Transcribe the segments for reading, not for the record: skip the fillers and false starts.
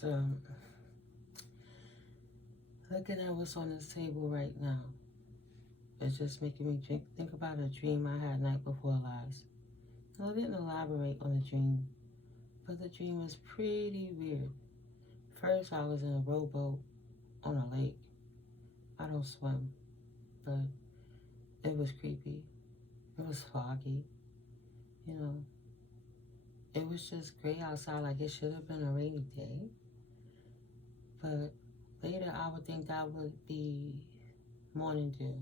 So, looking at what's on this table right now, it's just making me think about a dream I had night before last. I didn't elaborate on the dream, but the dream was pretty weird. First, I was in a rowboat on a lake. I don't swim, but it was creepy. It was foggy, you know. It was just gray outside, like it should have been a rainy day. But later, I would think that would be morning dew.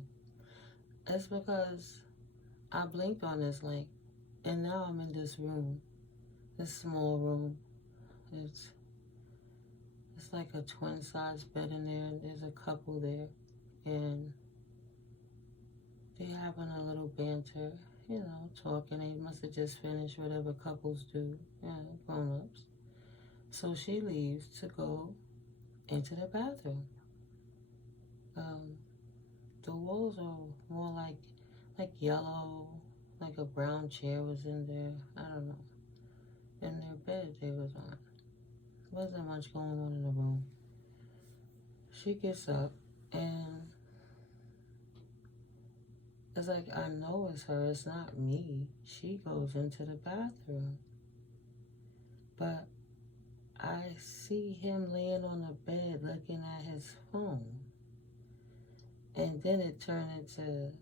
It's because I blinked on this lake, and now I'm in this room, this small room. It's like a twin size bed in there, and there's a couple there, and they're having a little banter, you know, talking. They must have just finished whatever couples do, grown-ups. So she leaves to go into the bathroom. The walls are more like yellow, like a brown chair was in there. I don't know. In their bed they was on. Wasn't much going on in the room. She gets up and it's like, I know it's her, it's not me. She goes into the bathroom. But I see him laying on the bed looking at his phone. And then it turned into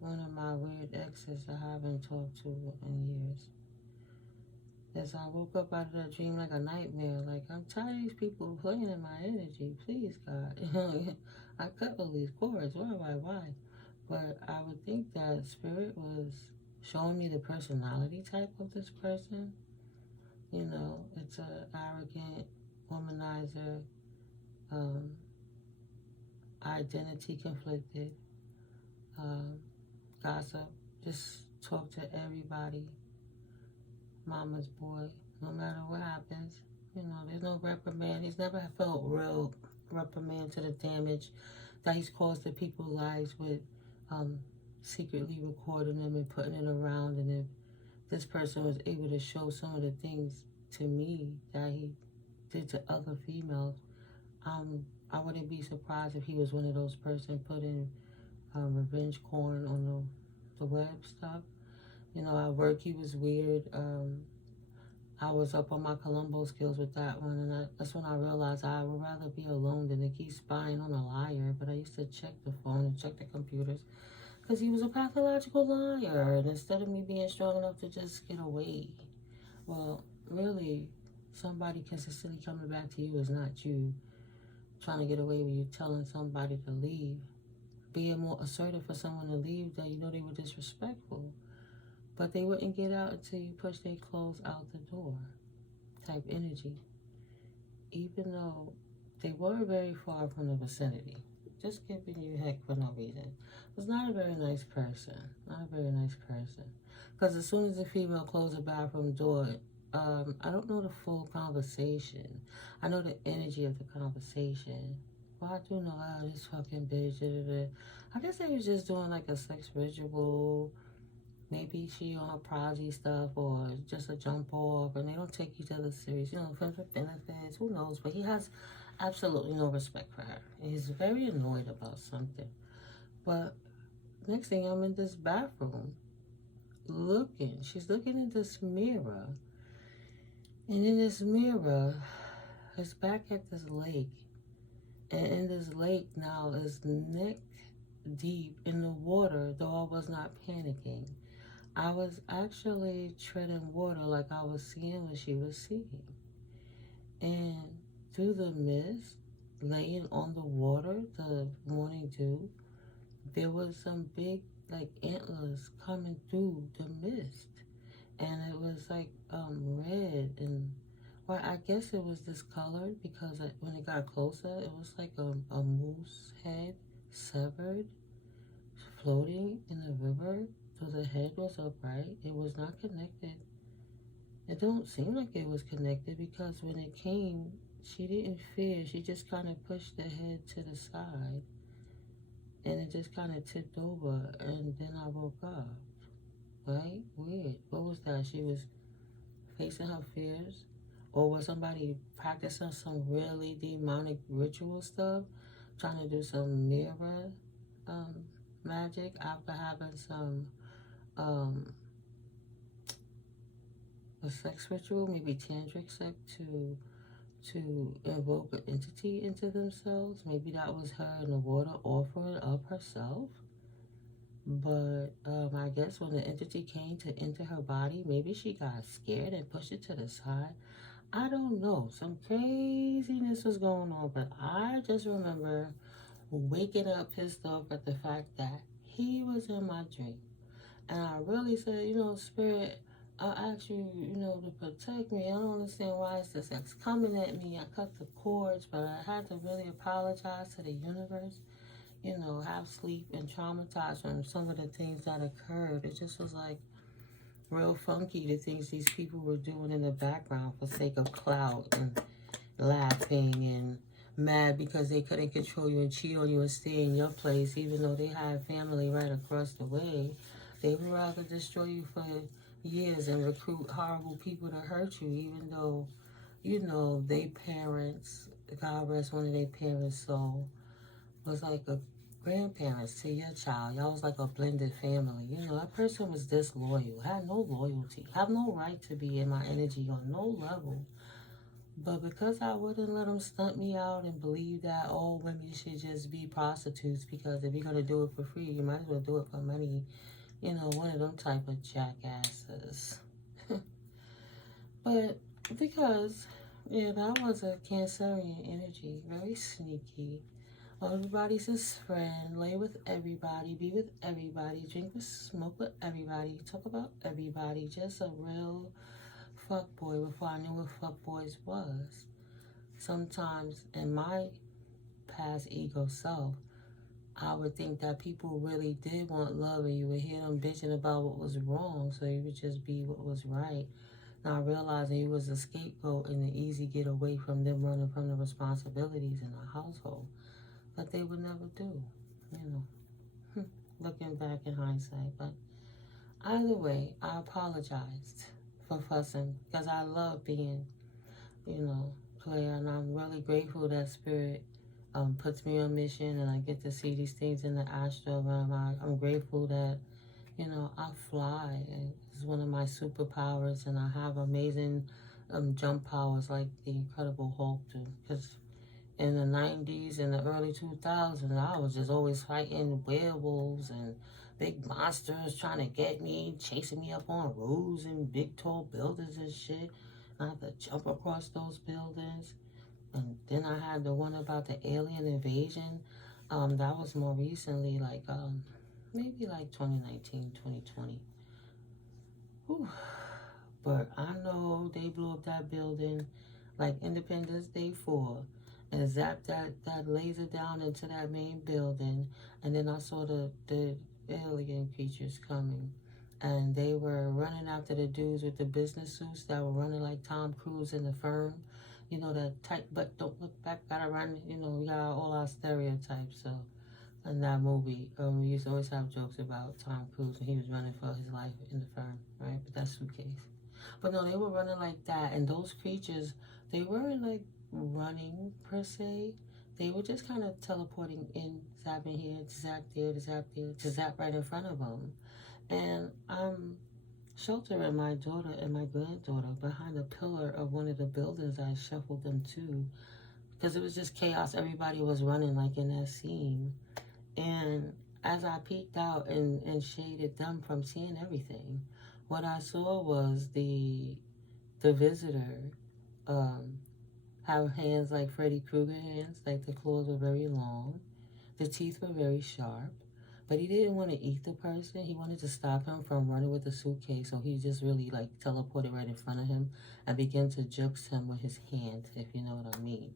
one of my weird exes that I haven't talked to in years. As I woke up out of that dream like a nightmare, like, I'm tired of these people playing in my energy. Please, God. I cut all these cords. Why? But I would think that spirit was showing me the personality type of this person. You know, it's an arrogant womanizer, identity conflicted, gossip, just talk to everybody, mama's boy, no matter what happens. You know, there's no reprimand. He's never felt real reprimand to the damage that he's caused to people's lives with secretly recording them and putting it around. And if this person was able to show some of the things to me that he did to other females, I wouldn't be surprised if he was one of those person putting revenge porn on the web stuff. You know, at work he was weird. I was up on my Columbo skills with that one, and that's when I realized I would rather be alone than to keep spying on a liar. But I used to check the phone and check the computers because he was a pathological liar. And instead of me being strong enough to just get away, well, really, somebody consistently coming back to you is not you trying to get away with you telling somebody to leave. Being more assertive for someone to leave that you know they were disrespectful. But they wouldn't get out until you push their clothes out the door type energy. Even though they were very far from the vicinity. Just giving you heck for no reason. Was not a very nice person. Not a very nice person. Because as soon as the female closed the bathroom door, I don't know the full conversation. I know the energy of the conversation. Well, I do know, this fucking bitch. I guess they was just doing like a sex ritual. Maybe she on her prosy stuff or just a jump off, and they don't take each other serious. You know, friends with benefits, who knows? But he has absolutely no respect for her. He's very annoyed about something. But next thing, I'm in this bathroom looking. She's looking in this mirror. And in this mirror, it's back at this lake. And in this lake now is neck deep in the water, though I was not panicking. I was actually treading water like I was seeing what she was seeing. And through the mist, laying on the water, the morning dew, there was some big, like, antlers coming through the mist. And it was, like, red. And, well, I guess it was discolored because when it got closer, it was like a moose head severed, floating in the river. So the head was upright. It was not connected. It don't seem like it was connected because when it came, she didn't fear. She just kind of pushed the head to the side. And it just kind of tipped over. And then I woke up. Right? Weird. What was that? She was facing her fears? Or was somebody practicing some really demonic ritual stuff, trying to do some mirror magic after having some a sex ritual, maybe tantric sex, to invoke an entity into themselves? Maybe that was her in the water offering of herself. But I guess when the entity came to enter her body, maybe she got scared and pushed it to the side. I don't know. Some craziness was going on, but I just remember waking up pissed off at the fact that he was in my dream. And I really said, Spirit, I asked you, to protect me. I don't understand why is this X coming at me. I cut the cords, but I had to really apologize to the universe, have sleep and traumatized from some of the things that occurred. It just was like real funky, the things these people were doing in the background for sake of clout and laughing and mad because they couldn't control you and cheat on you and stay in your place, even though they had family right across the way. They would rather destroy you for years and recruit horrible people to hurt you, even though, they parents, God rest one of their parents' soul, was like a grandparents to your child. Y'all was like a blended family. That person was disloyal, had no loyalty, have no right to be in my energy on no level. But because I wouldn't let them stunt me out and believe that, women should just be prostitutes, because if you're going to do it for free, you might as well do it for money. One of them type of jackasses. But because, that was a Cancerian energy, very sneaky. Everybody's his friend, lay with everybody, be with everybody, drink with, smoke with everybody, talk about everybody. Just a real fuckboy before I knew what fuckboys was. Sometimes in my past ego self, I would think that people really did want love, and you would hear them bitching about what was wrong, so you would just be what was right. Not realizing you was a scapegoat and an easy get away from them running from the responsibilities in the household. But they would never do, looking back in hindsight. But either way, I apologized for fussing, because I love being, clear, and I'm really grateful that Spirit puts me on mission and I get to see these things in the astral realm. I'm grateful that, I fly. It's one of my superpowers, and I have amazing jump powers like the Incredible Hulk do. Because in the 90s and the early 2000s, I was just always fighting werewolves and big monsters trying to get me, chasing me up on roofs and big tall buildings and shit. I had to jump across those buildings. And then I had the one about the alien invasion. That was more recently, like maybe like 2019, 2020. Whew. But I know they blew up that building like Independence Day 4 and zapped that laser down into that main building. And then I saw the alien creatures coming. And they were running after the dudes with the business suits that were running like Tom Cruise in The Firm. That tight butt, don't look back, gotta run. We got all our stereotypes. So in that movie, we used to always have jokes about Tom Cruise when he was running for his life in The Firm, right? But that's Suitcase. But no, they were running like that. And those creatures, they weren't like running per se. They were just kind of teleporting in, zapping here, to zap there, to zap there, to zap right in front of them. And I'm sheltering my daughter and my granddaughter behind a pillar of one of the buildings I shuffled them to, because it was just chaos. Everybody was running like in that scene. And as I peeked out and shaded them from seeing everything, what I saw was the visitor have hands like Freddy Krueger hands, like the claws were very long, the teeth were very sharp, but he didn't want to eat the person. He wanted to stop him from running with the suitcase, so he just really like teleported right in front of him and began to jukes him with his hand, if you know what I mean.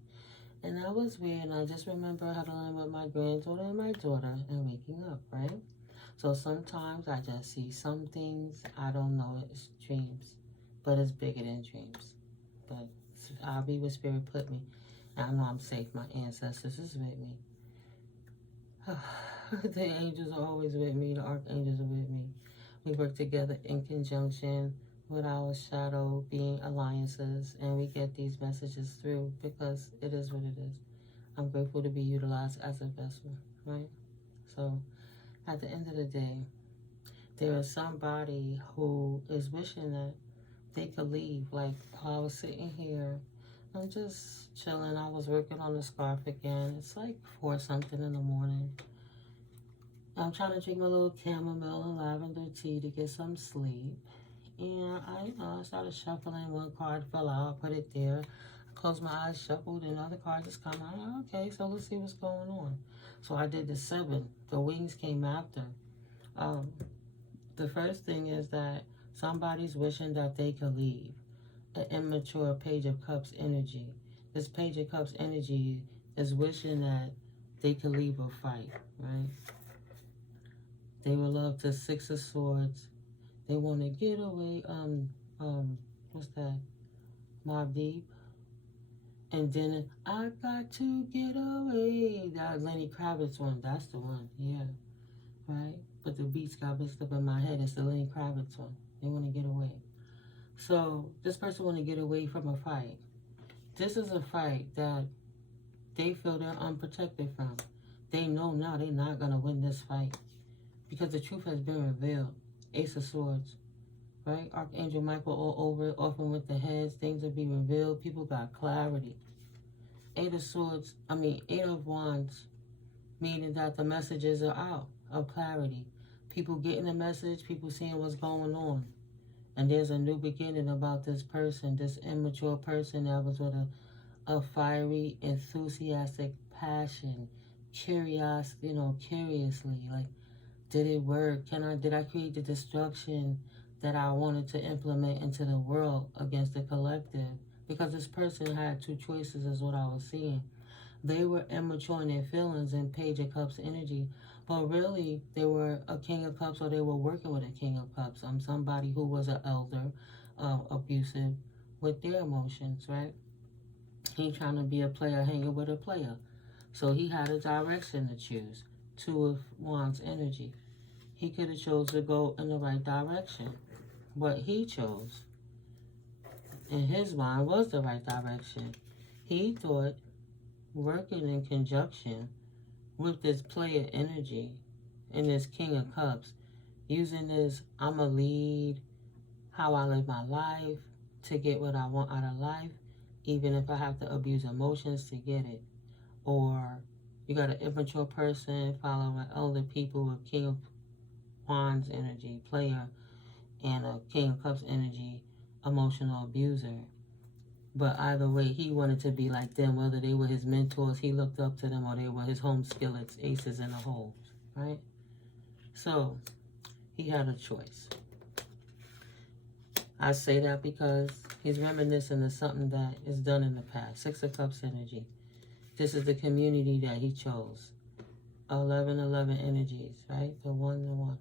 And that was weird, and I just remember huddling with my granddaughter and my daughter and waking up, right? So sometimes I just see some things, I don't know, it's dreams, but it's bigger than dreams. But I'll be where Spirit put me. And I know I'm safe. My ancestors is with me. The angels are always with me. The archangels are with me. We work together in conjunction with our shadow being alliances, and we get these messages through because it is what it is. I'm grateful to be utilized as a vessel, right? So at the end of the day, there is somebody who is wishing that they could leave. Like, I was sitting here, I'm just chilling. I was working on the scarf again. It's like 4 something in the morning. I'm trying to drink my little chamomile and lavender tea to get some sleep. And I started shuffling. One card fell out, put it there. I closed my eyes, shuffled, and another card just come out. Okay, so let's see what's going on. So I did the 7. The wings came after. The first thing is that somebody's wishing that they could leave. An immature Page of Cups energy. This Page of Cups energy is wishing that they could leave a fight, right? They would love to 6 of Swords. They want to get away. What's that? Mobb Deep. And then I got to get away. That Lenny Kravitz one. That's the one. Yeah. Right? But the beats got mixed up in my head. It's the Lenny Kravitz one. They want to get away. So this person want to get away from a fight. This is a fight that they feel they're unprotected from. They know now they're not going to win this fight because the truth has been revealed. Ace of Swords, right? Archangel Michael all over it, often with the heads. Things will be revealed. People got clarity. 8 of Swords, 8 of Wands, meaning that the messages are out of clarity. People getting the message, people seeing what's going on. And there's a new beginning about this person, this immature person that was with a fiery, enthusiastic passion, curiosity, curiously, like, did it work? Did I create the destruction that I wanted to implement into the world against the collective? Because this person had 2 choices is what I was seeing. They were immature in their feelings and Page of Cups energy, but really they were a King of Cups or they were working with a King of Cups. Somebody who was an elder, abusive with their emotions, right? He trying to be a player hanging with a player. So he had a direction to choose. 2 of Wands energy. He could have chose to go in the right direction. What he chose in his mind was the right direction. He thought working in conjunction with this player energy and this King of Cups, using this I'm a lead, how I live my life to get what I want out of life, even if I have to abuse emotions to get it. Or you got an immature person following elder people with King of Wands energy, player, and a King of Cups energy, emotional abuser. But either way, he wanted to be like them, whether they were his mentors, he looked up to them, or they were his home skillets, aces in the holes, right? So he had a choice. I say that because he's reminiscing of something that is done in the past. 6 of Cups energy. This is the community that he chose. 11 energies, right? The 1.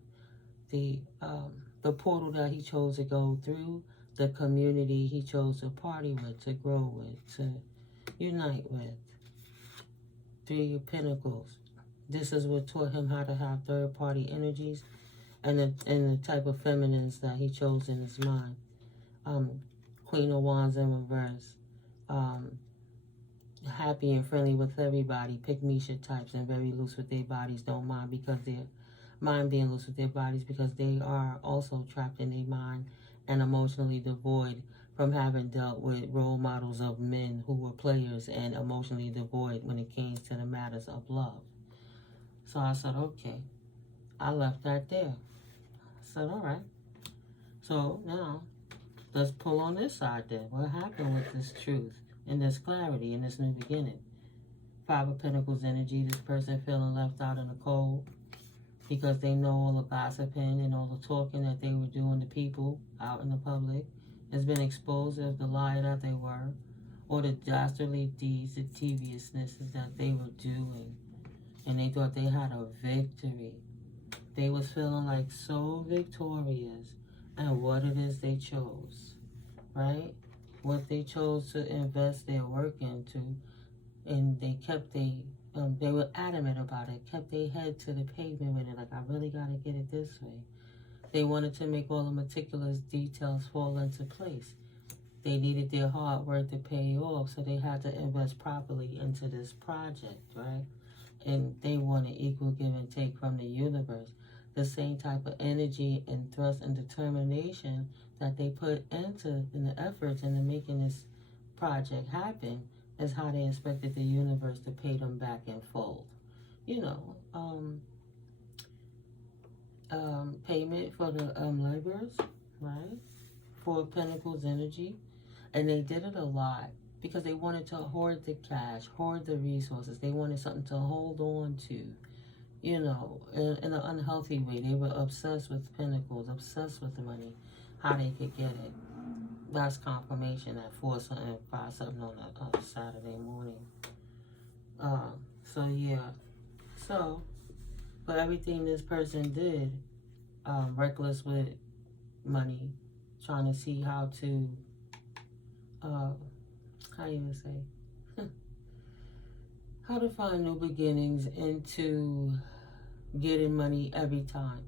The portal that he chose to go through, the community he chose to party with, to grow with, to unite with. 3 of Pentacles. This is what taught him how to have third-party energies and the type of feminines that he chose in his mind. Queen of Wands in reverse. Happy and friendly with everybody. Pick-me-shit types and very loose with their bodies. Don't mind because they're being loose with their bodies because they are also trapped in their mind and emotionally devoid from having dealt with role models of men who were players and emotionally devoid when it came to the matters of love. So I said, okay. I left that there. I said, all right. So now, let's pull on this side then. What happened with this truth and this clarity and this new beginning? 5 of Pentacles energy, this person feeling left out in the cold because they know all the gossiping and all the talking that they were doing to people out in the public has been exposed as the lie that they were, or the dastardly deeds, the deviousnesses that they were doing. And they thought they had a victory. They was feeling like so victorious and what it is they chose, right? What they chose to invest their work into, and they kept they were adamant about it, kept their head to the pavement with it, like, I really got to get it this way. They wanted to make all the meticulous details fall into place. They needed their hard work to pay off, so they had to invest properly into this project, right? And they wanted equal give and take from the universe. The same type of energy and thrust and determination that they put into in the efforts into making this project happen is how they expected the universe to pay them back in full. You know, payment for the laborers, right? For Pentacles energy. And they did it a lot because they wanted to hoard the cash, hoard the resources. They wanted something to hold on to, you know, in an unhealthy way. They were obsessed with Pentacles, obsessed with the money, how they could get it. That's confirmation at 4 something, 5 something on a Saturday morning. So yeah. So, but everything this person did, reckless with money, trying to see how to, how you would say, how to find new beginnings into getting money every time.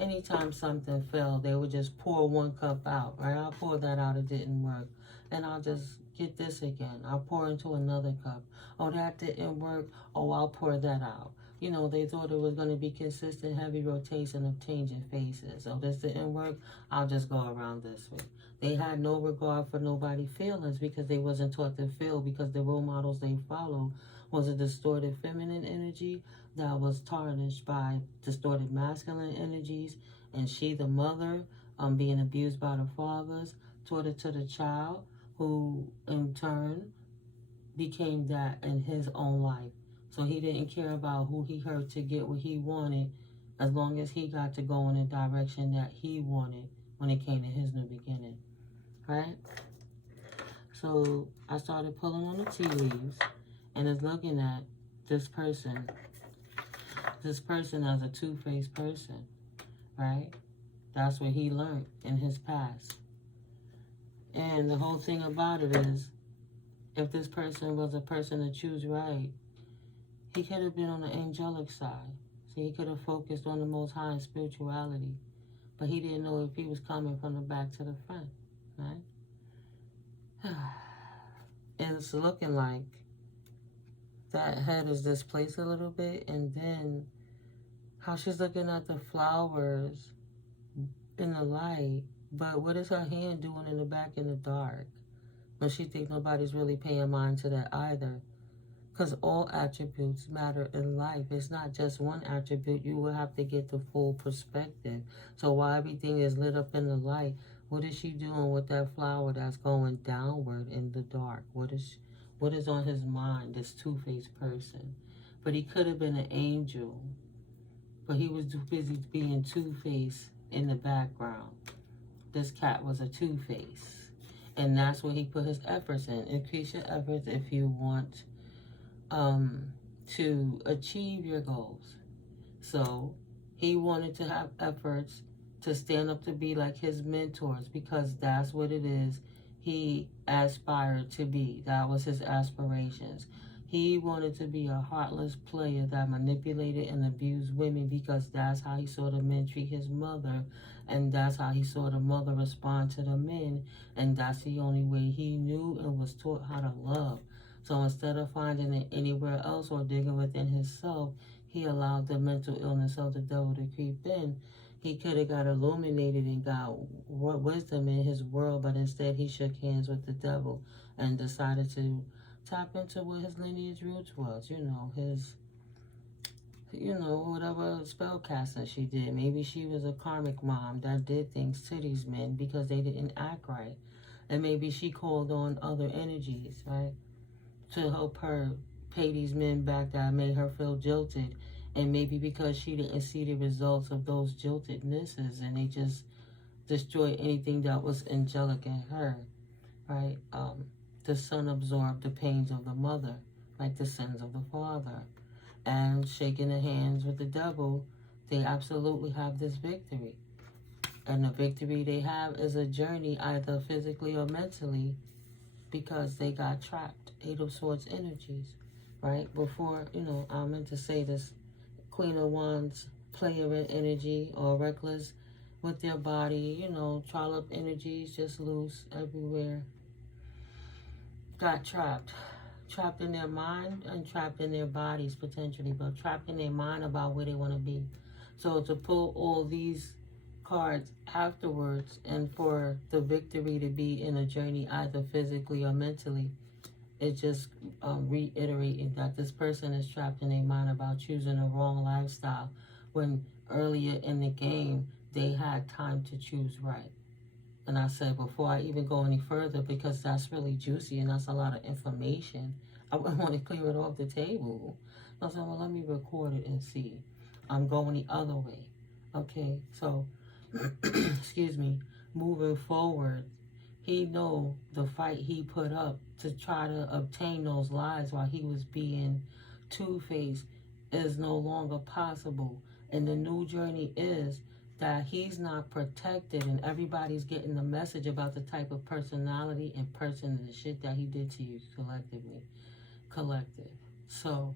Anytime something failed, they would just pour one cup out, right? I'll pour that out, it didn't work. And I'll just get this again. I'll pour into another cup. Oh, that didn't work. Oh, I'll pour that out. You know, they thought it was going to be consistent, heavy rotation of changing faces. Oh, this didn't work. I'll just go around this way. They had no regard for nobody's feelings because they wasn't taught to feel, because the role models they followed was a distorted feminine energy that was tarnished by distorted masculine energies, and she, the mother, being abused by the fathers, taught it to the child, who in turn became that in his own life. So he didn't care about who he hurt to get what he wanted, as long as he got to go in the direction that he wanted when it came to his new beginning, right? So I started pulling on the tea leaves, and is looking at this person as a two-faced person, right? That's what he learned in his past. And the whole thing about it is, if this person was a person to choose right, he could have been on the angelic side. So he could have focused on the Most High and spirituality. But he didn't know if he was coming from the back to the front, right? And it's looking like that head is displaced a little bit, and then how she's looking at the flowers in the light, but what is her hand doing in the back in the dark? But she thinks nobody's really paying mind to that either, because all attributes matter in life. It's not just one attribute. You will have to get the full perspective. So while everything is lit up in the light, what is she doing with that flower that's going downward in the dark? What is on his mind, this two-faced person? But he could have been an angel, but he was too busy being two-faced in the background. This cat was a two-face, and that's where he put his efforts in. Increase your efforts if you want to achieve your goals. So he wanted to have efforts to stand up to be like his mentors, because that's what it is he aspired to be. That was his aspirations. He wanted to be a heartless player that manipulated and abused women, because that's how he saw the men treat his mother, and that's how he saw the mother respond to the men, and that's the only way he knew and was taught how to love. So instead of finding it anywhere else or digging within himself, he allowed the mental illness of the devil to creep in. He could have got illuminated and got wisdom in his world, but instead he shook hands with the devil and decided to tap into what his lineage roots was. Whatever spell casting she did. Maybe she was a karmic mom that did things to these men because they didn't act right. And maybe she called on other energies, right, to help her pay these men back that made her feel jilted. And maybe because she didn't see the results of those jiltednesses, and they just destroyed anything that was angelic in her, right? The son absorbed the pains of the mother, like the sins of the father. And shaking the hands with the devil, they absolutely have this victory. And the victory they have is a journey, either physically or mentally, because they got trapped. 8 of Swords energies, right? Before, I meant to say this, Queen of Wands, player in energy or reckless, with their body, you know, trollop energies just loose everywhere. Got trapped. Trapped in their mind and trapped in their bodies potentially, but trapped in their mind about where they want to be. So to pull all these cards afterwards and for the victory to be in a journey either physically or mentally, it's just reiterating that this person is trapped in their mind about choosing a wrong lifestyle when earlier in the game they had time to choose right. And I said, before I even go any further, because that's really juicy and that's a lot of information, I want to clear it off the table. I said, well, let me record it and see. I'm going the other way. Okay, so, excuse me, moving forward, he know the fight he put up to try to obtain those lives while he was being two-faced is no longer possible. And the new journey is that he's not protected, and everybody's getting the message about the type of personality and person and the shit that he did to you collectively. Collective. So,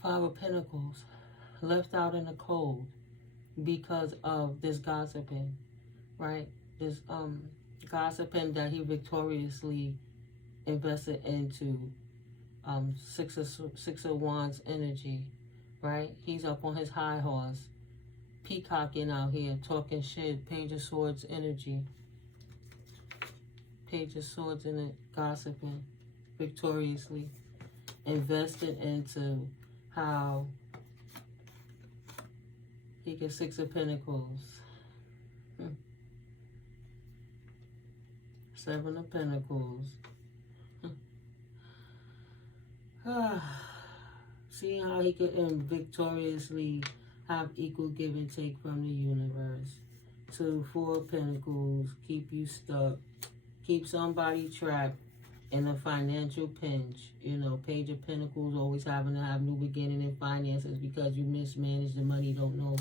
Five of Pentacles, left out in the cold because of this gossiping, right? This gossiping that he victoriously invested into. Six of Wands energy, right? He's up on his high horse, peacocking out here, talking shit. Page of Swords energy. Page of Swords in it, gossiping, victoriously invested into how he gets Six of Pentacles. Seven of Pentacles. See how he could victoriously have equal give and take from the universe. Two, Four of Pentacles, keep you stuck, keep somebody trapped in a financial pinch. You know, Page of Pentacles, always having to have new beginning in finances because you mismanage the money, don't know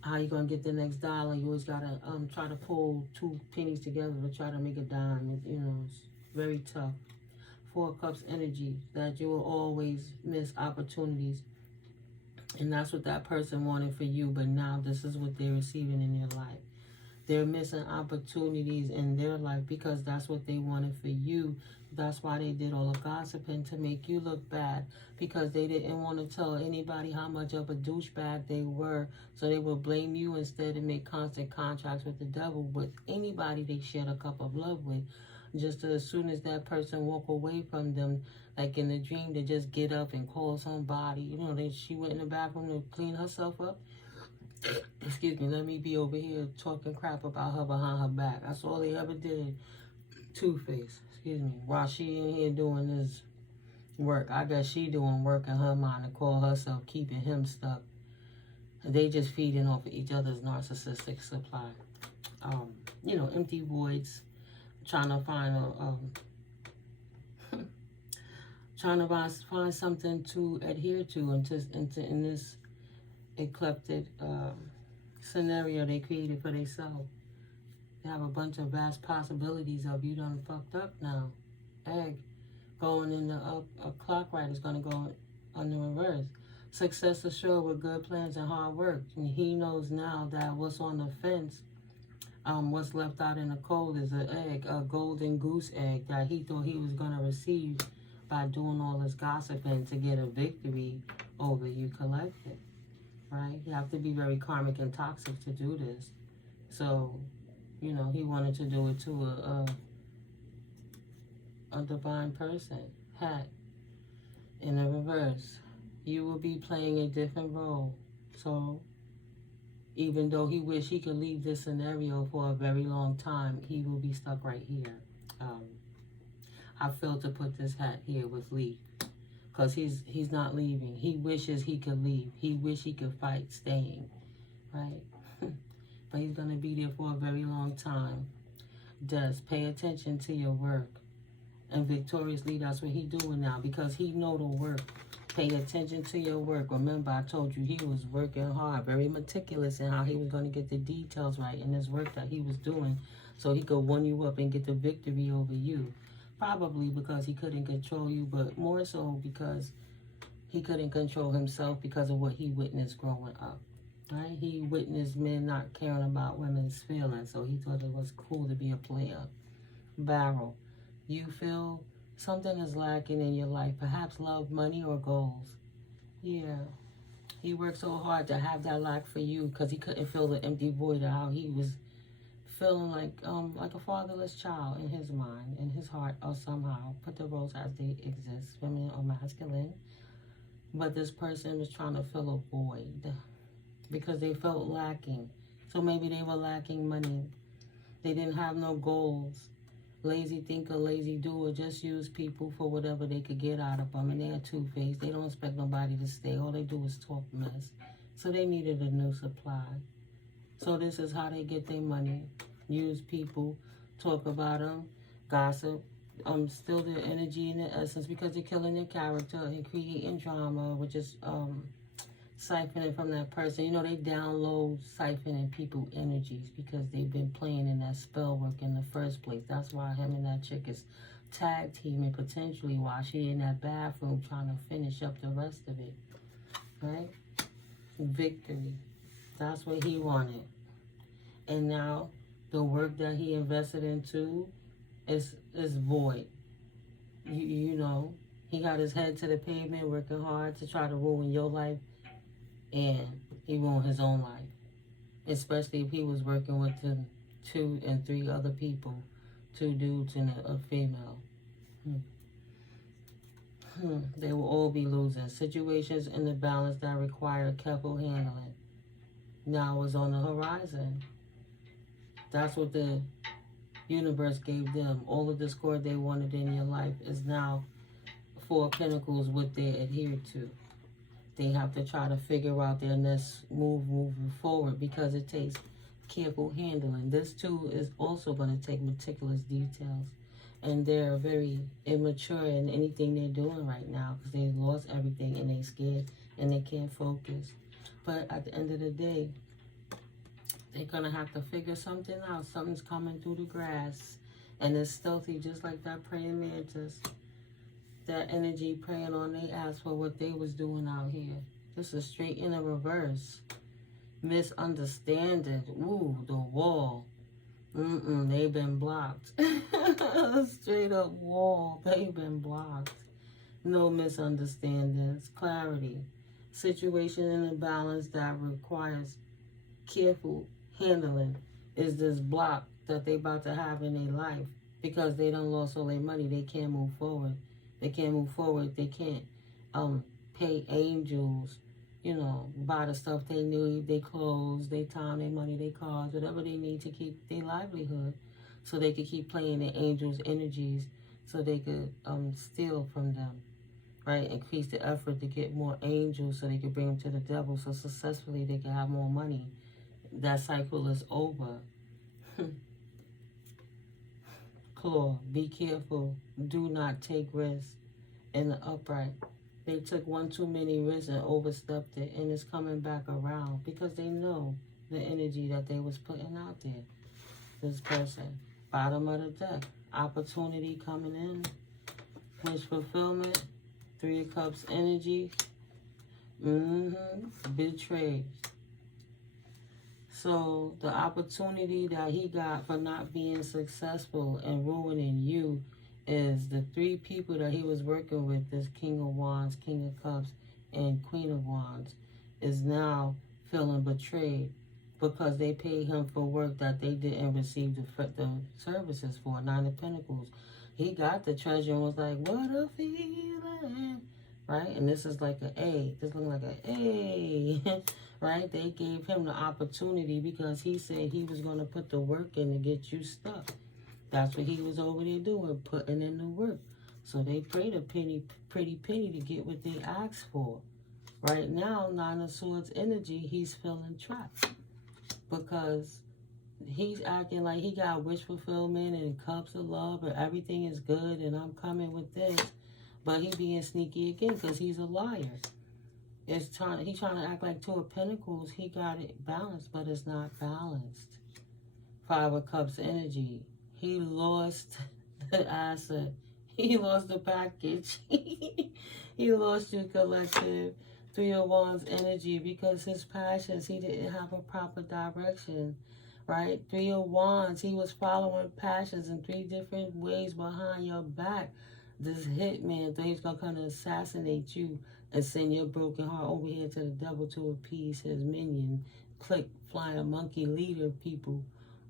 how you gonna get the next dollar. You always gotta try to pull two pennies together to try to make a dime. You know, it's very tough. Four of Cups energy, that you will always miss opportunities. And that's what that person wanted for you, but now this is what they're receiving in their life. They're missing opportunities in their life because that's what they wanted for you. That's why they did all the gossiping, to make you look bad, because they didn't want to tell anybody how much of a douchebag they were. So they would blame you instead and make constant contracts with the devil, with anybody they shared a cup of love with. Just as soon as that person walk away from them, like in the dream, they just get up and call somebody. You know, she went in the bathroom to clean herself up. Excuse me, let me be over here talking crap about her behind her back. That's all they ever did. Two-Faced, excuse me. While she in here doing this work, I guess she doing work in her mind to call herself keeping him stuck. They just feeding off of each other's narcissistic supply. You know, empty voids, trying to find find something to adhere to in this eclectic scenario they created for themselves. They have a bunch of vast possibilities of you done fucked up now. Egg going in the clock right is going to go on the reverse. Success assured with good plans and hard work. And he knows now that what's on the fence, what's left out in the cold is an egg, a golden goose egg that he thought he was going to receive by doing all this gossiping to get a victory over you collective. Right? You have to be very karmic and toxic to do this. So, you know, he wanted to do it to a divine person. Hat in the reverse. You will be playing a different role. So, even though he wished he could leave this scenario for a very long time, he will be stuck right here. I failed to put this hat here with leave, because he's not leaving. He wishes he could leave. He wish he could fight staying, right? But he's going to be there for a very long time. Does pay attention to your work. And victoriously, that's what he's doing now, because he know the work. Pay attention to your work. Remember, I told you he was working hard, very meticulous in how he was going to get the details right in his work that he was doing, so he could one you up and get the victory over you. Probably because he couldn't control you, but more so because he couldn't control himself because of what he witnessed growing up. right? He witnessed men not caring about women's feelings, so he thought it was cool to be a player. Barrel. You feel something is lacking in your life, perhaps love, money, or goals. Yeah. He worked so hard to have that lack for you because he couldn't fill the empty void of how he was feeling like a fatherless child in his mind, in his heart, or somehow. Put the roles as they exist, feminine or masculine. But this person was trying to fill a void because they felt lacking. So maybe they were lacking money. They didn't have no goals. Lazy thinker, lazy doer, just use people for whatever they could get out of them. And they're 2-faced. They don't expect nobody to stay. All they do is talk mess. So they needed a new supply. So this is how they get their money. Use people, talk about them, gossip, steal their energy and their essence because they're killing their character and creating drama, which is siphoning from that person. You know, they download siphoning people energies because they've been playing in that spell work in the first place. That's why him and that chick is tag teaming potentially while she in that bathroom trying to finish up the rest of it. Right? Victory. That's what he wanted. And now the work that he invested into is void. You know, he got his head to the pavement working hard to try to ruin your life, and he ruined his own life. Especially if he was working with the 2 and 3 other people, 2 dudes and a female. They will all be losing. Situations in the balance that require careful handling now is on the horizon. That's what the universe gave them. All the discord they wanted in your life is now 4 of Pentacles what they adhere to. They have to try to figure out their next move moving forward because it takes careful handling. This too is also going to take meticulous details. And they're very immature in anything they're doing right now because they lost everything and they're scared and they can't focus. But at the end of the day, they're going to have to figure something out. Something's coming through the grass. And it's stealthy, just like that praying mantis. That energy praying on their ass for what they was doing out here. This is straight in the reverse. Misunderstanding. Ooh, the wall. They've been blocked. Straight up wall. They've been blocked. No misunderstandings. Clarity. Situation in a balance that requires careful handling is this block that they about to have in their life because they done lost all their money. They can't move forward. They can't move forward. They can't pay angels, you know, buy the stuff they need, their clothes, their time, their money, their cars, whatever they need to keep their livelihood so they could keep playing the angels' energies so they could steal from them, right? Increase the effort to get more angels so they could bring them to the devil so successfully they can have more money. That cycle is over. Claw, be careful. Do not take risks in the upright. They took one too many risks and overstepped it, and it's coming back around because they know the energy that they was putting out there. This person, bottom of the deck, opportunity coming in, wish fulfillment, 3 of Cups energy, betrayed. So the opportunity that he got for not being successful and ruining you is the 3 people that he was working with, this King of Wands, King of Cups, and Queen of Wands, is now feeling betrayed because they paid him for work that they didn't receive the services for. 9 of Pentacles. He got the treasure and was like, what a feeling, right? And this is like an A. This looking like an A. Right? They gave him the opportunity because he said he was going to put the work in to get you stuck. That's what he was over there doing, putting in the work. So they prayed a pretty penny to get what they asked for. Right now, 9 of Swords energy, he's feeling trapped because he's acting like he got wish fulfillment and cups of love and everything is good and I'm coming with this. But he being sneaky again because he's a liar. He's trying to act like 2 of Pentacles. He got it balanced, but it's not balanced. 5 of Cups energy. He lost the asset. He lost the package. He lost your collective. Three of Wands energy, because his passions, he didn't have a proper direction, right? Three of Wands, he was following passions in three different ways behind your back. This hitman thought he's going to come and assassinate you and send your broken heart over here to the devil to appease his minion, click, flying monkey leader people.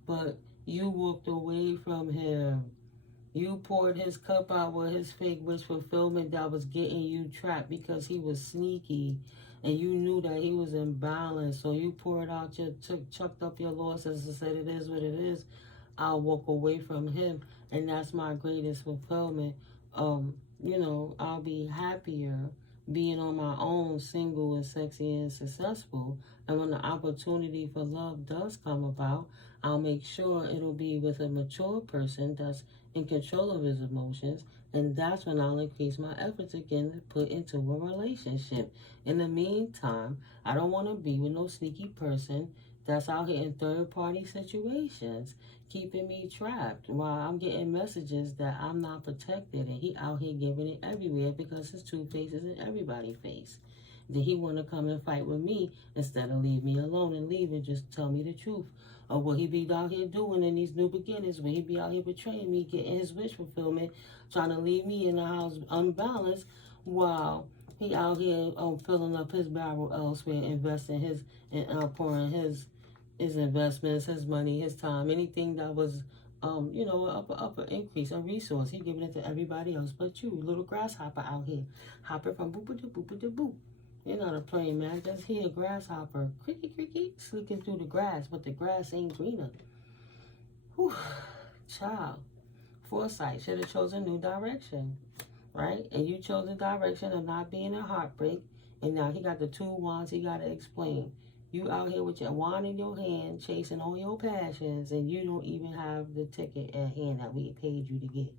But you walked away from him. You poured his cup out with his fake wish fulfillment that was getting you trapped because he was sneaky and you knew that he was imbalanced. So you poured out chucked up your losses and said, it is what it is. I'll walk away from him, and that's my greatest fulfillment. I'll be happier being on my own, single and sexy and successful. And when the opportunity for love does come about, I'll make sure it'll be with a mature person that's in control of his emotions, and that's when I'll increase my efforts again to put into a relationship. In the meantime, I don't want to be with no sneaky person that's out here in third-party situations, keeping me trapped while I'm getting messages that I'm not protected, and he out here giving it everywhere because his 2Faced is in everybody's face. Then he want to come and fight with me instead of leave me alone and leave and just tell me the truth. Or what he be out here doing in these new beginnings, when he be out here betraying me, getting his wish fulfillment, trying to leave me in the house unbalanced, while he out here filling up his barrel elsewhere, investing his and outpouring his investments, his money, his time, anything that was upper increase, a resource. He giving it to everybody else but you, little grasshopper out here, hopping from boop to boop to boop. You're not a plane, man. Just hear a grasshopper, cricky, cricky, sneaking through the grass, but the grass ain't greener. Whew, child. Foresight, should have chosen a new direction, right? And you chose the direction of not being a heartbreak, and now he got the 2 wands he got to explain. You out here with your wand in your hand, chasing all your passions, and you don't even have the ticket at hand that we paid you to get.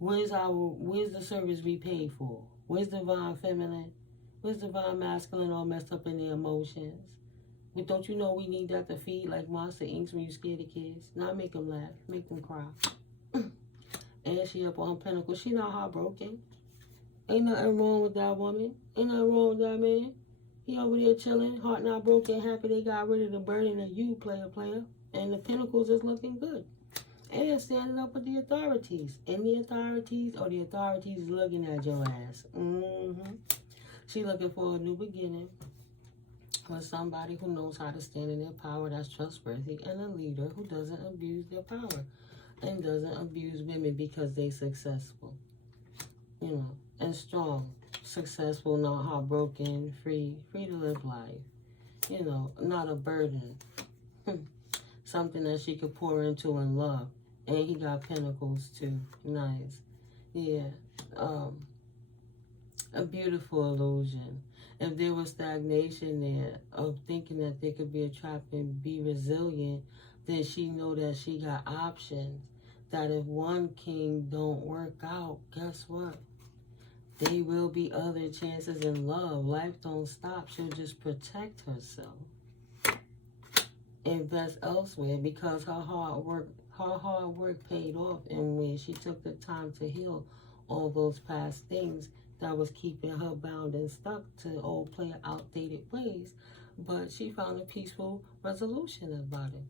Where's the service we paid for? Where's divine feminine? Where's divine masculine all messed up in their emotions? But don't you know we need that to feed like Monster Inks when you scare the kids? Not make them laugh, make them cry. And she up on her pinnacle. She not heartbroken. Ain't nothing wrong with that woman. Ain't nothing wrong with that man. He over there chilling, heart not broken, happy they got rid of the burden of you, player. And the pinnacles is looking good. And standing up with the authorities. And the authorities is looking at your ass. She looking for a new beginning with somebody who knows how to stand in their power, that's trustworthy, and a leader who doesn't abuse their power and doesn't abuse women because they successful, and strong, successful, not heartbroken, free to live life, not a burden, something that she could pour into and love. And he got pinnacles too, nice, yeah, a beautiful illusion. If there was stagnation there of thinking that there could be a trap and be resilient, then she know that she got options. That if one king don't work out, guess what? There will be other chances in love. Life don't stop. She'll just protect herself. Invest elsewhere because her hard work paid off, and when she took the time to heal all those past things that was keeping her bound and stuck to old player outdated ways, but she found a peaceful resolution about it.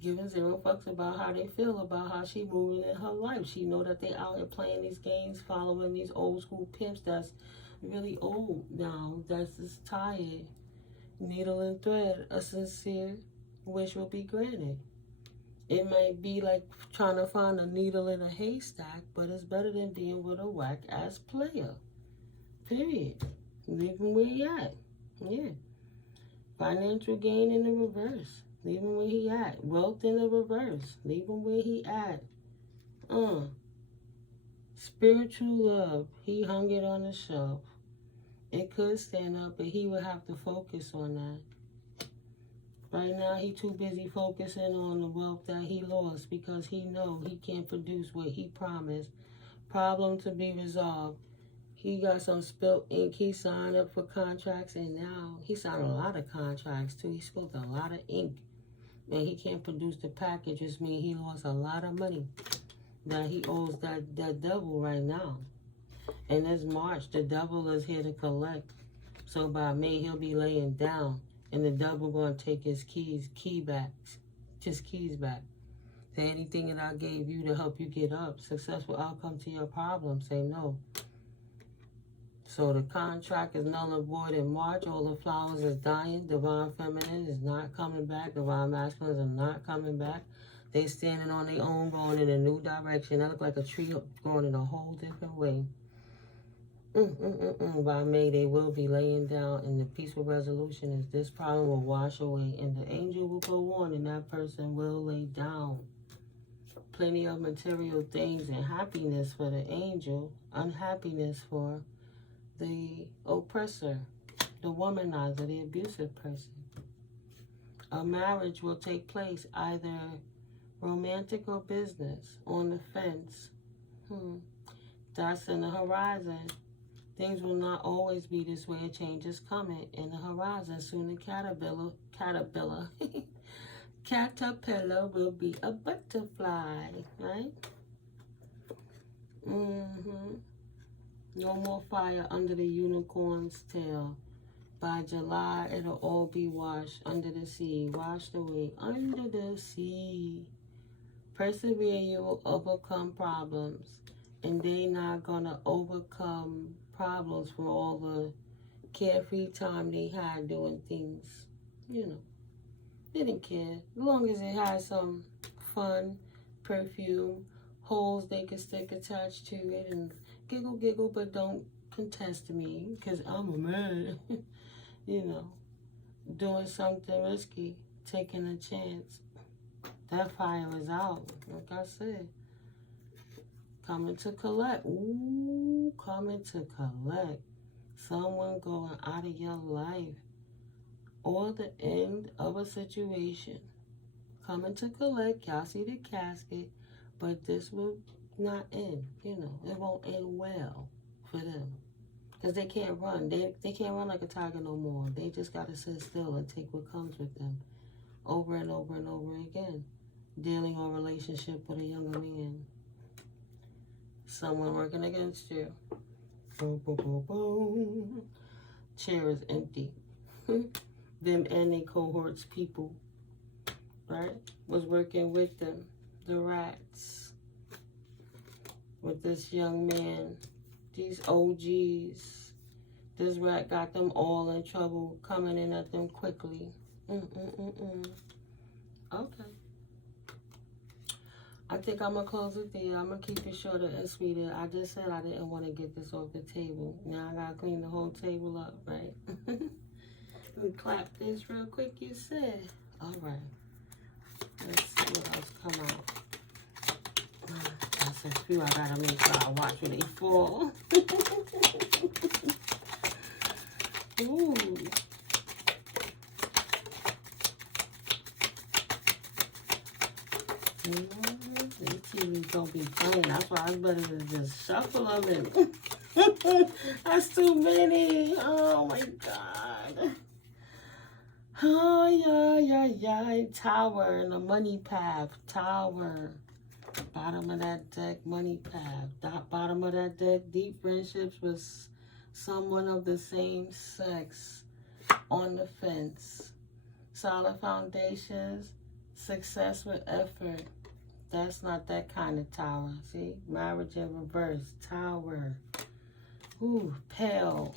Giving 0 fucks about how they feel about how she moving in her life. She know that they out here playing these games, following these old school pimps that's really old now, that's just tired. Needle and thread, a sincere wish will be granted. It might be like trying to find a needle in a haystack, but it's better than being with a whack-ass player. Period. Leave him where he at. Yeah. Financial gain in the reverse. Leave him where he at. Wealth in the reverse. Leave him where he at. Spiritual love. He hung it on the shelf. It could stand up, but he would have to focus on that. Right now, he too busy focusing on the wealth that he lost because he know he can't produce what he promised. Problem to be resolved. He got some spilt ink. He signed up for contracts, and now he signed a lot of contracts too. He spilled a lot of ink, and he can't produce the package, which means he lost a lot of money that he owes that devil right now. And this March, the devil is here to collect So by May, he'll be laying down, and the devil going to take his keys back. Say, anything that I gave you to help you get up, successful outcome to your problem, say no. So the contract is null and void in March. All the flowers is dying. Divine feminine is not coming back. Divine masculines are not coming back. They standing on their own, going in a new direction. That look like a tree going in a whole different way. By May, they will be laying down, and the peaceful resolution is this problem will wash away, and the angel will go on, and that person will lay down. Plenty of material things and happiness for the angel, unhappiness for the oppressor, the womanizer, the abusive person. A marriage will take place, either romantic or business, on the fence. That's in the horizon. Things will not always be this way. A change is coming in the horizon. Soon the caterpillar will be a butterfly, right? No more fire under the unicorn's tail. By July, it'll all be washed under the sea, washed away under the sea. Persevere, you will overcome problems, and they not gonna overcome problems for all the carefree time they had doing things. You know, they didn't care. As long as it had some fun, perfume, holes they could stick attached to it, and giggle, but don't contest me, because I'm a man. You know, doing something risky, taking a chance. That fire is out, like I said. Coming to collect. Ooh, coming to collect. Someone going out of your life. Or the end of a situation. Coming to collect. Y'all see the casket. But this will not end. You know, it won't end well for them. Because they can't run. They can't run like a tiger no more. They just got to sit still and take what comes with them. Over and over and over again. Dealing or relationship with a younger man. Someone working against you. Boom, boom, boom, boom. Chair is empty. Them and their cohorts, people, right, was working with them. The rats. With this young man. These OGs. This rat got them all in trouble, coming in at them quickly. Okay. I think I'm going to close it there. I'm going to keep it shorter and sweeter. I just said I didn't want to get this off the table. Now I got to clean the whole table up, right? We clap this real quick, you said. All right. Let's see what else come out. That's a few I got to make sure I watch when they fall. Ooh. These TVs don't be playing. That's why I better to just shuffle them in. That's too many. Oh my God. Oh, yeah. Tower and the money path. Tower. Bottom of that deck, money path. Bottom of that deck, deep friendships with someone of the same sex. On the fence. Solid foundations. Success with effort. That's not that kind of tower. See? Marriage in reverse. Tower. Ooh, pale.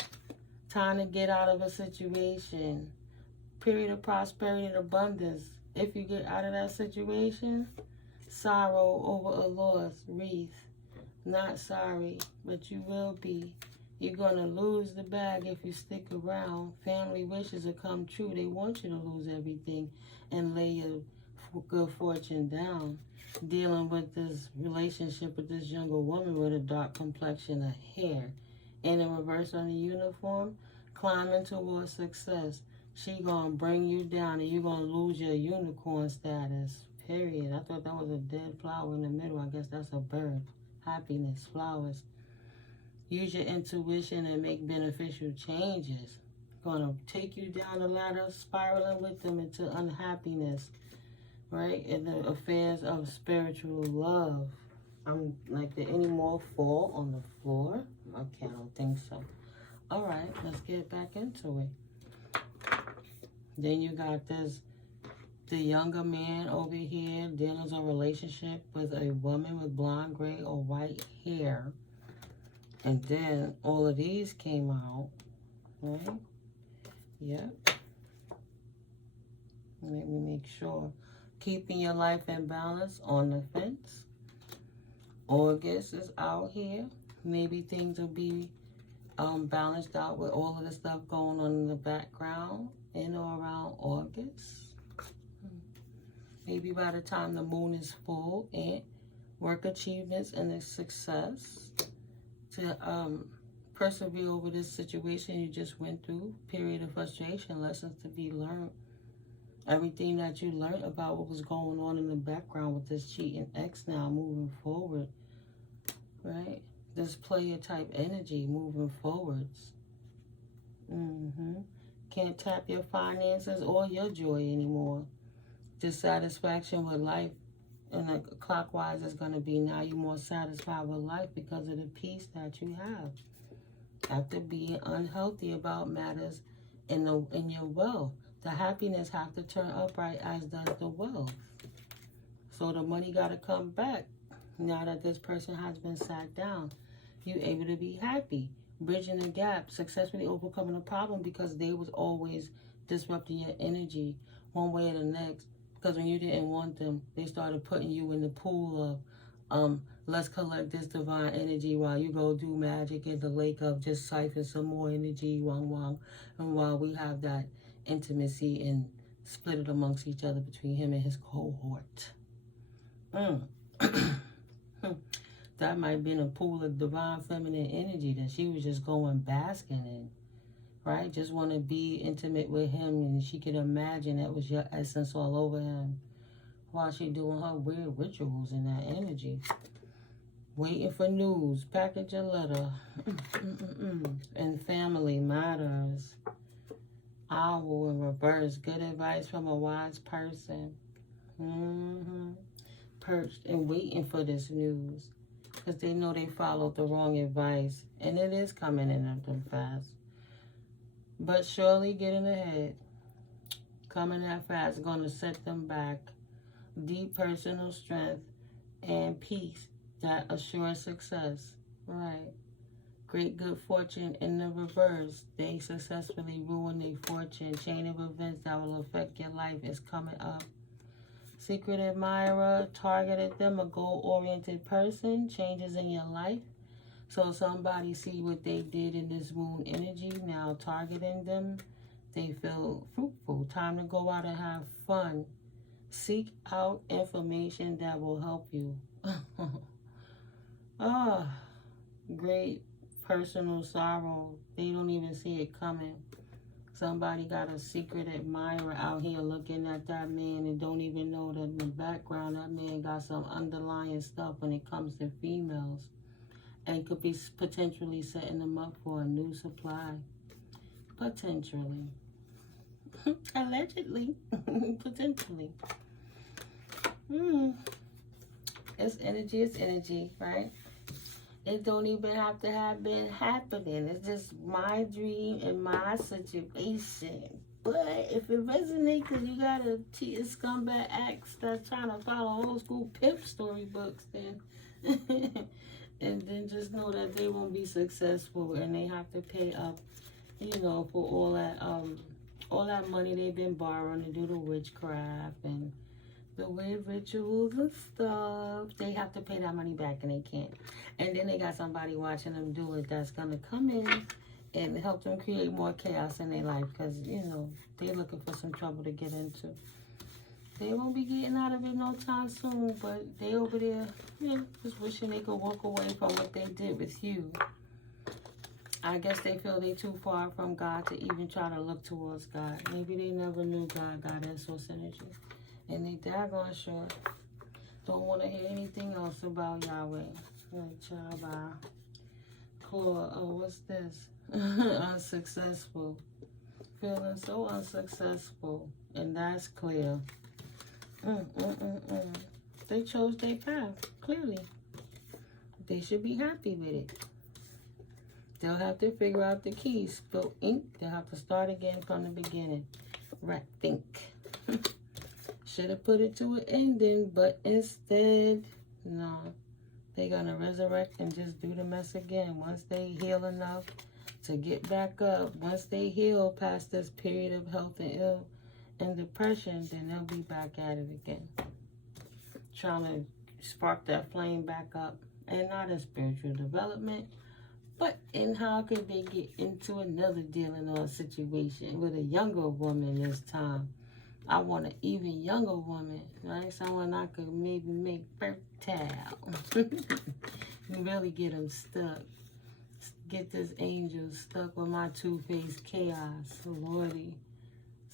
Time to get out of a situation. Period of prosperity and abundance. If you get out of that situation, sorrow over a loss. Wreath. Not sorry, but you will be. You're going to lose the bag if you stick around. Family wishes will come true. They want you to lose everything and lay your good fortune down. Dealing with this relationship with this younger woman with a dark complexion of hair. And in reverse on the uniform, climbing towards success. She gonna bring you down and you're gonna lose your unicorn status. Period. I thought that was a dead flower in the middle. I guess that's a bird. Happiness, flowers. Use your intuition and make beneficial changes. Gonna take you down the ladder, spiraling with them into unhappiness. Right? In the affairs of spiritual love. I'm like, did any more fall on the floor? Okay, I don't think so. All right, let's get back into it. Then you got the younger man over here dealing with a relationship with a woman with blonde, gray, or white hair. And then all of these came out, right? Yep. Let me make sure. Keeping your life in balance, on the fence. August is out here. Maybe things will be balanced out with all of the stuff going on in the background in or around August. Maybe by the time the moon is full, and work achievements and the success to persevere over this situation you just went through. Period of frustration, lessons to be learned. Everything that you learned about what was going on in the background with this cheating ex now moving forward, right? This player type energy moving forwards. Can't tap your finances or your joy anymore. Dissatisfaction with life and the clockwise is going to be now you're more satisfied with life because of the peace that you have. After being unhealthy about matters in your wealth. The happiness have to turn upright as does the wealth. So the money got to come back. Now that this person has been sat down, you're able to be happy. Bridging the gap, successfully overcoming a problem because they was always disrupting your energy one way or the next. Because when you didn't want them, they started putting you in the pool of, let's collect this divine energy while you go do magic in the lake of just siphon some more energy, wang. And while we have that intimacy and split it amongst each other between him and his cohort. That might have been a pool of divine feminine energy that she was just going basking in, right? Just want to be intimate with him, and she could imagine that was your essence all over him while she doing her weird rituals in that energy. Waiting for news, package a letter, and family matters. Owl in reverse, good advice from a wise person. Perched and waiting for this news because they know they followed the wrong advice, and it is coming in at them fast. But surely getting ahead, coming that fast, is going to set them back. Deep personal strength and peace that assures success. Right. Great good fortune in the reverse. They successfully ruin their fortune. Chain of events that will affect your life is coming up. Secret admirer, targeted them, a goal-oriented person. Changes in your life. So somebody see what they did in this moon energy, now targeting them. They feel fruitful. Time to go out and have fun. Seek out information that will help you. Great personal sorrow. They don't even see it coming. Somebody got a secret admirer out here looking at that man and don't even know that in the background that man got some underlying stuff when it comes to females. And could be potentially setting them up for a new supply. Potentially. Allegedly. Potentially. It's energy, right? It don't even have to have been happening. It's just my dream and my situation. But if it resonates, because you got a cheating scumbag ex that's trying to follow old school pimp storybooks, then and then just know that they won't be successful and they have to pay up, you know, for all that money they've been borrowing to do the witchcraft and the weird rituals and stuff. They have to pay that money back and they can't. And then they got somebody watching them do it that's going to come in and help them create more chaos in their life because, you know, they're looking for some trouble to get into. They won't be getting out of it no time soon, but they over there, you know, just wishing they could walk away from what they did with you. I guess they feel they too far from God to even try to look towards God. Maybe they never knew God, goddess, or synergy. And they daggone sure don't want to hear anything else about Yahweh. Like, child, Claw, oh, what's this? Unsuccessful. Feeling so unsuccessful. And that's clear. They chose their path, clearly. They should be happy with it. They'll have to figure out the keys. Spill ink. They'll have to start again from the beginning. Right, think. Should have put it to an ending, but instead, no. They're going to resurrect and just do the mess again. Once they heal enough to get back up, once they heal past this period of health and depression, then they'll be back at it again. Trying to spark that flame back up. And not in spiritual development, but in how could they get into another dealing or situation with a younger woman this time. I want an even younger woman, right? Someone I could maybe make fertile. Really get them stuck. Get this angel stuck with my 2Faced chaos, Lordy.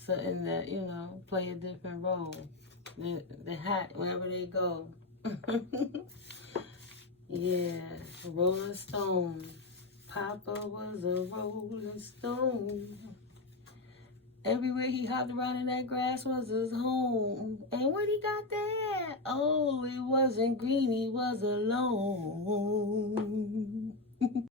Something that, you know, play a different role. The hat, wherever they go. Yeah, Rolling Stone. Papa was a Rolling Stone. Everywhere he hopped around in that grass was his home. And what he got there? Oh, it wasn't green, he was alone.